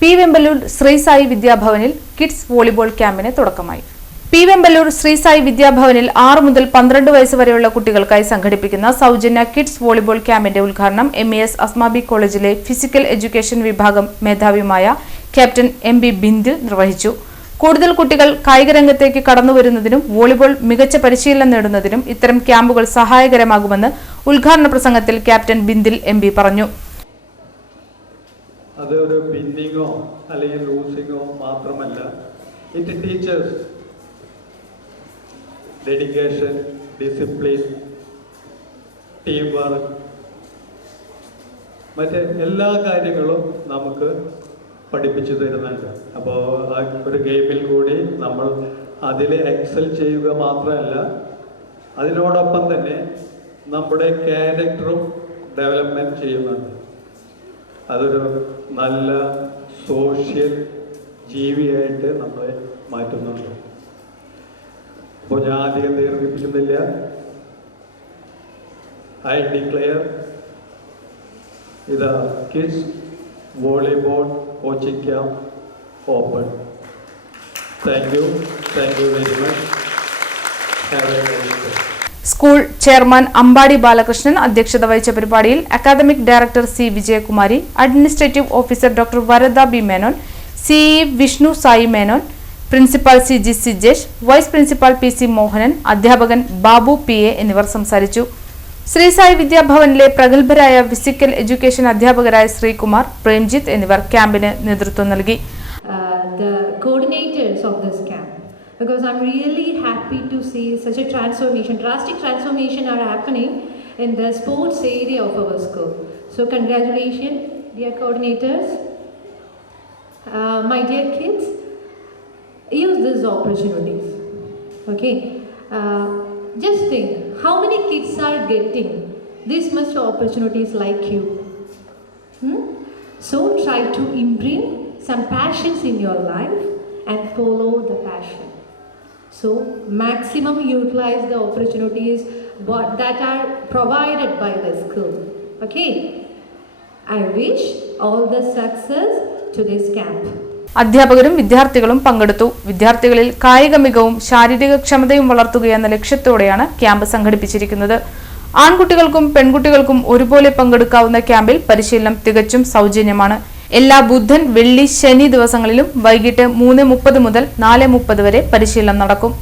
P Vemballur Shri Sai വിദ്യാഭവനിൽ kids volleyball ക്യാമ്പിന് തുടക്കമായി. പി വെമ്പല്ലൂർ ശ്രീ സായി വിദ്യാഭവനിൽ 6 മുതൽ 12 വയസ്സ് വരെയുള്ള കുട്ടികൾക്കായി സംഘടിപ്പിക്കുന്ന സൗജന്യ കിഡ്സ് വോളിബോൾ ക്യാമ്പിന്റെ ഉദ്ഘാടനം MES അസ്മാബി കോളേജിലെ ഫിസിക്കൽ എഡ്യൂക്കേഷൻ വിഭാഗം മേധാവിയുമായ ക്യാപ്റ്റൻ MB ബിന്ദിൽ നിർവഹിച്ചു. കൂടുതൽ കുട്ടികൾ കായിക രംഗത്തേക്ക് കടന്നുവരുന്നതിനും വോളിബോൾ മികച്ച പരിശീലനം നേടുന്നതിനും ഇത്തരം ക്യാമ്പുകൾ സഹായകരമാകുമെന്ന് ഉദ്ഘാടന പ്രസംഗത്തിൽ ക്യാപ്റ്റൻ ബിന്ദിൽ MB പറഞ്ഞു. അതൊരു ബിൻഡിങ്ങോ അല്ലെങ്കിൽ ലൂസിങ്ങോ മാത്രമല്ല, it teachers dedication, discipline, team work, മറ്റ് എല്ലാ കാര്യങ്ങളും നമുക്ക് പഠിപ്പിച്ചു തരുന്നുണ്ട്. അപ്പോൾ ആ ഒരു ഗെയിമിൽ കൂടി നമ്മൾ അതിൽ എക്സൽ ചെയ്യുക മാത്രമല്ല, അതിനോടൊപ്പം തന്നെ നമ്മുടെ ക്യാരക്ടറും ഡെവലപ്മെൻറ്റ് ചെയ്യുന്നുണ്ട്. അതൊരു നല്ല സോഷ്യൽ ജീവിയായിട്ട് നമ്മളെ മാറ്റുന്നുണ്ട്. അപ്പോൾ ഞാൻ അധികം ദീർഘിപ്പിക്കുന്നില്ല. ഐ ഡിക്ലെയർ ഇത് kids volleyball coaching camp open. Thank you very much. Have a nice day. School chairman Ambadi Balakrishnan അധ്യക്ഷത വഹിച്ച പരിപാടിയിൽ academic director C Vijayakumari, administrative officer doctor Varada B Menon, CE Vishnu Sai Menon, principal CG Sijesh, vice principal PC Mohanan, അധ്യാപകൻ ബാബു PA എന്നിവർ സംസാരിച്ചു. ശ്രീ സായി വിദ്യാഭവനിലെ പ്രഗത്ഭരായ physical education അധ്യാപകരായ ശ്രീകുമാർ, പ്രേംജിത്ത് എന്നിവർ ക്യാമ്പിന് നേതൃത്വം നൽകി. Because I'm really happy to see such a transformation, drastic transformation are happening in the sports area of our school. So congratulations, dear coordinators. My dear kids, use these opportunities. Okay, just think how many kids are getting this much opportunities like you. So try to imprint some passions in your life and follow the passion. So maximum utilize the opportunities that are provided by the school. Okay, I wish all the success to this camp. അധ്യാപകരും വിദ്യാർത്ഥികളും പങ്കെടുത്തു. വിദ്യാർത്ഥികളിൽ കായിക മികവും ശാരീരിക ക്ഷമതയും വളർത്തുകയെന്ന ലക്ഷ്യത്തോടെയാണ് camp സംഘടിപ്പിച്ചിരിക്കുന്നത്. ആൺകുട്ടികൾക്കും പെൺകുട്ടികൾക്കും ഒരുപോലെ പങ്കെടുക്കാവുന്ന ക്യാമ്പിൽ പരിശീലനം തികച്ചും സൗജന്യമാണ്. എല്ലാ ബുധൻ, വെള്ളി, ശനി ദിവസങ്ങളിലും വൈകിട്ട് 3:30 മുതൽ 4:30 വരെ പരിശീലനം നടക്കും.